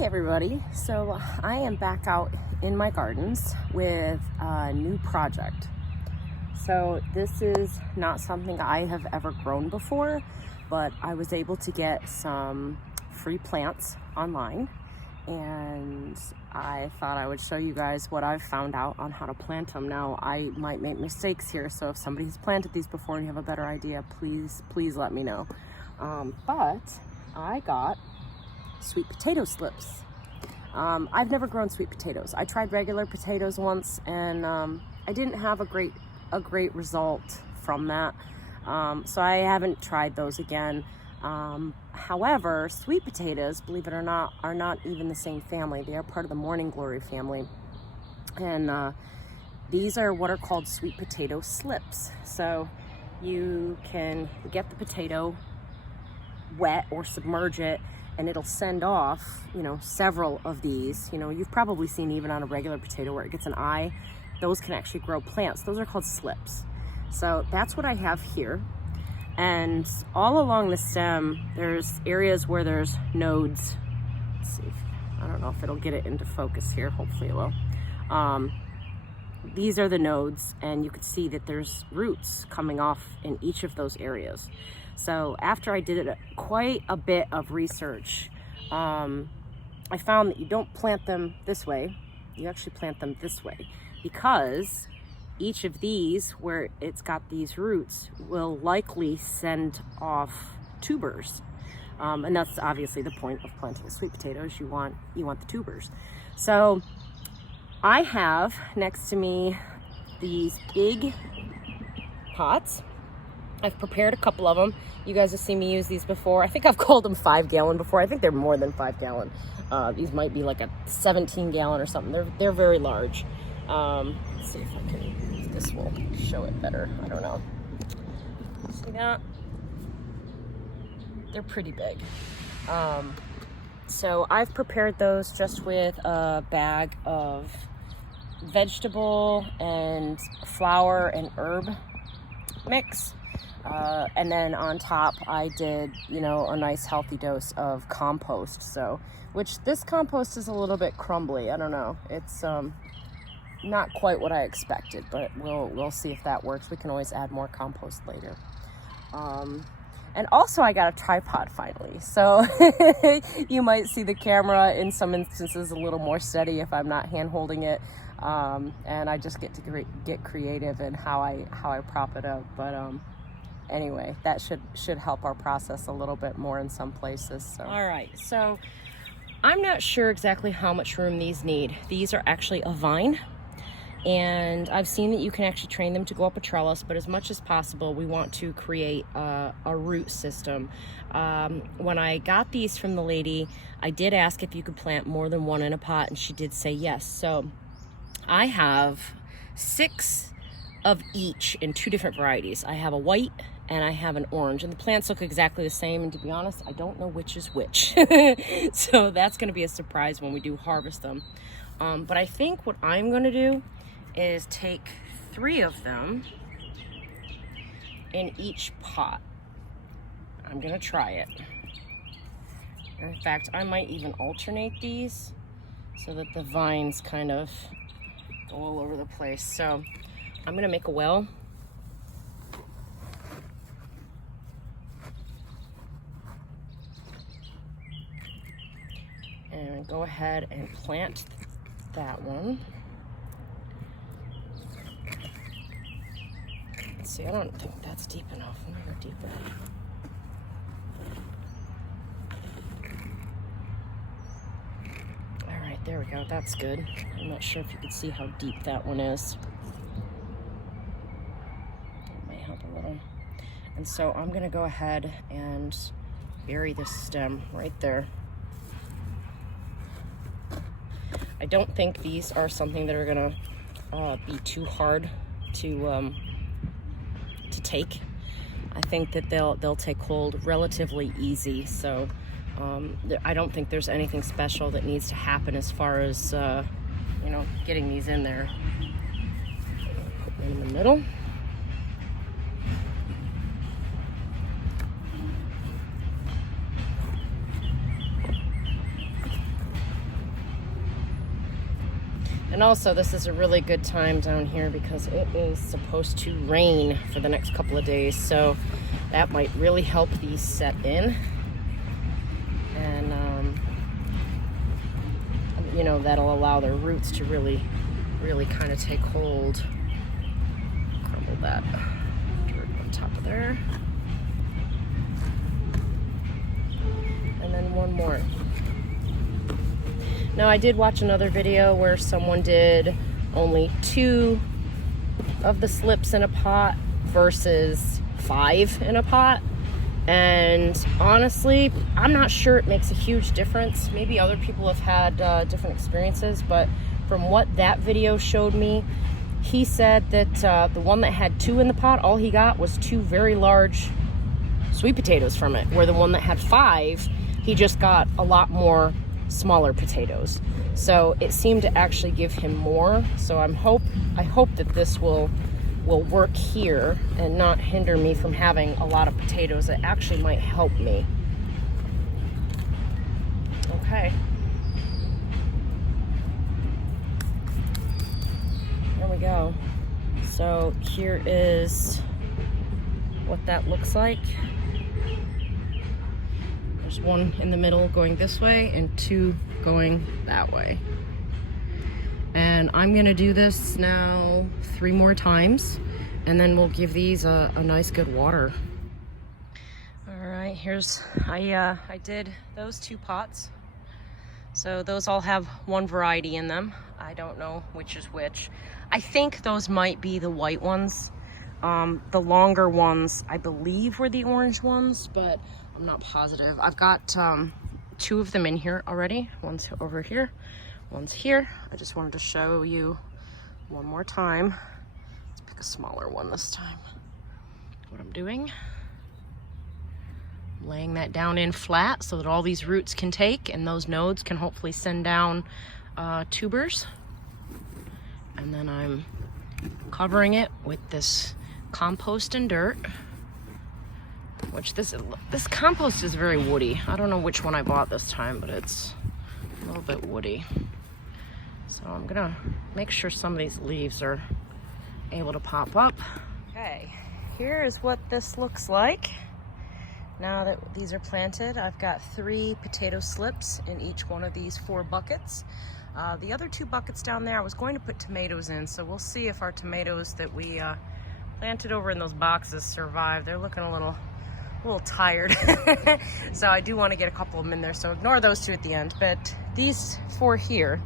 Hi everybody. So I am back out in my gardens with a new project. So this is not something I have ever grown before, but I was able to get some free plants online, and I thought I would show you guys what I've found out on how to plant them. Now I might make mistakes here, so if somebody has planted these before and you have a better idea, please let me know. But I got sweet potato slips. I've never grown sweet potatoes. I tried regular potatoes once, and I didn't have a great result from that. So I haven't tried those again. However, sweet potatoes, believe it or not, are not even the same family. They are part of the morning glory family, and these are what are called sweet potato slips. So you can get the potato wet or submerge it, and it'll send off, several of these. You've probably seen even on a regular potato where it gets an eye. Those can actually grow plants. Those are called slips. So that's what I have here. And all along the stem, there's areas where there's nodes. Let's see. I don't know if it'll get it into focus here. Hopefully it will. These are the nodes, and you can see that there's roots coming off in each of those areas. So after I did quite a bit of research, I found that you don't plant them this way. You actually plant them this way, because each of these, where it's got these roots, will likely send off tubers. And that's obviously the point of planting a sweet potato, is you want the tubers. So I have next to me these big pots. I've prepared a couple of them. You guys have seen me use these before. I think I've called them 5-gallon before. I think they're more than 5-gallon. These might be like a 17-gallon or something. They're very large. Let's see if I can, if this will show it better. I don't know. See that? They're pretty big. So I've prepared those just with a bag of vegetable and flour and herb mix. And then on top I did, a nice healthy dose of compost. So, which this compost is a little bit crumbly. I don't know. It's not quite what I expected, but we'll see if that works. We can always add more compost later. And also I got a tripod finally. So you might see the camera in some instances a little more steady if I'm not hand holding it. And I just get to get creative in how I prop it up. But anyway, that should help our process a little bit more in some places. So. All right, so I'm not sure exactly how much room these need. These are actually a vine, and I've seen that you can actually train them to go up a trellis, but as much as possible, we want to create a root system. When I got these from the lady, I did ask if you could plant more than one in a pot, and she did say yes. So I have 6 of each in 2 different varieties. I have a white and I have an orange, and the plants look exactly the same, and to be honest, I don't know which is which. So that's going to be a surprise when we do harvest them. But I think what I'm going to do is take 3 of them in each pot. I'm going to try it. In fact, I might even alternate these so that the vines kind of go all over the place. So I'm going to make a well. And go ahead and plant that one. Let's see, I don't think that's deep enough. Let me go deeper. All right, there we go. That's good. I'm not sure if you can see how deep that one is. That might help a little. And so I'm going to go ahead and bury this stem right there. I don't think these are something that are gonna be too hard to take. I think that they'll take hold relatively easy. So I don't think there's anything special that needs to happen as far as getting these in there. Put one in the middle. And also, this is a really good time down here because it is supposed to rain for the next couple of days. So that might really help these set in. And, you know, that'll allow their roots to really kind of take hold. Crumble that dirt on top of there. And then one more. Now, I did watch another video where someone did only 2 of the slips in a pot versus 5 in a pot. And honestly, I'm not sure it makes a huge difference. Maybe other people have had different experiences, but from what that video showed me, he said that the one that had 2 in the pot, all he got was 2 very large sweet potatoes from it, where the one that had 5, he just got a lot more smaller potatoes. So it seemed to actually give him more. So I hope that this will work here and not hinder me from having a lot of potatoes. It actually might help me. Okay. There we go. So here is what that looks like. There's 1 in the middle going this way and 2 going that way. And I'm gonna do this now 3 more times, and then we'll give these a nice good water. All right, I did those 2 pots. So those all have 1 variety in them. I don't know which is which. I think those might be the white ones. The longer ones, I believe, were the orange ones, but I'm not positive. I've got 2 of them in here already. One's over here, one's here. I just wanted to show you one more time. Let's pick a smaller one this time. What I'm doing, I'm laying that down in flat so that all these roots can take, and those nodes can hopefully send down tubers. And then I'm covering it with this compost and dirt, which this compost is very woody. I don't know which one I bought this time, but it's a little bit woody. So I'm gonna make sure some of these leaves are able to pop up. Okay, here is what this looks like. Now that these are planted, I've got 3 potato slips in each one of these 4 buckets. The other 2 buckets down there, I was going to put tomatoes in, so we'll see if our tomatoes that we planted over in those boxes survive. They're looking a little tired. So I do want to get a couple of them in there, so ignore those 2 at the end. But these 4 here,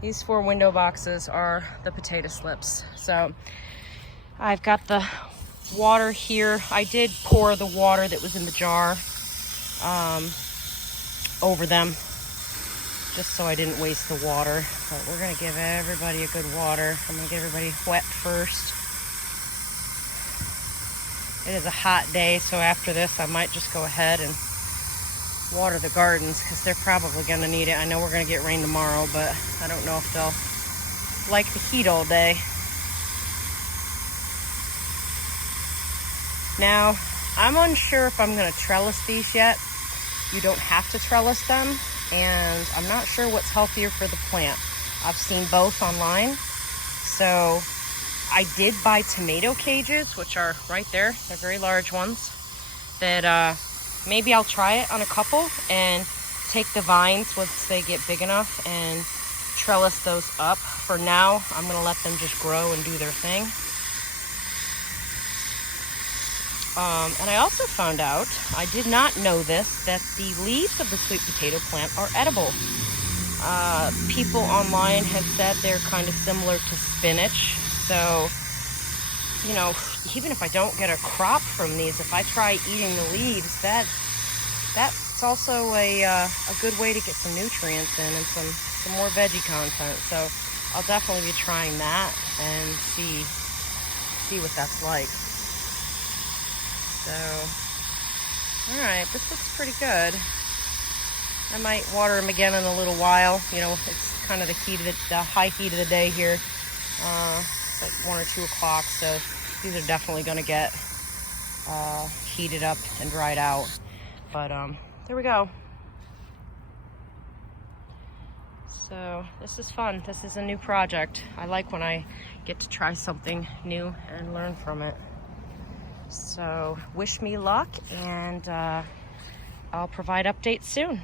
these 4 window boxes are the potato slips. So I've got the water here. I did pour the water that was in the jar over them, just so I didn't waste the water. But we're gonna give everybody a good water. I'm gonna get everybody wet first. It is a hot day, so after this I might just go ahead and water the gardens because they're probably gonna need it. I know we're gonna get rain tomorrow, but I don't know if they'll like the heat all day. Now, I'm unsure if I'm gonna trellis these yet. You don't have to trellis them, and I'm not sure what's healthier for the plant. I've seen both online. So I did buy tomato cages, which are right there. They're very large ones. That maybe I'll try it on a couple and take the vines once they get big enough and trellis those up. For now, I'm gonna let them just grow and do their thing. And I also found out, I did not know this, that the leaves of the sweet potato plant are edible. People online have said they're kind of similar to spinach. So, you know, even if I don't get a crop from these, if I try eating the leaves, that's also a good way to get some nutrients in and some more veggie content. So I'll definitely be trying that and see what that's like. So, all right, this looks pretty good. I might water them again in a little while. You know, it's kind of the high heat of the day here. It's like 1 or 2 o'clock, so these are definitely going to get heated up and dried out. But there we go. So this is fun. This is a new project. I like when I get to try something new and learn from it. So wish me luck, and I'll provide updates soon.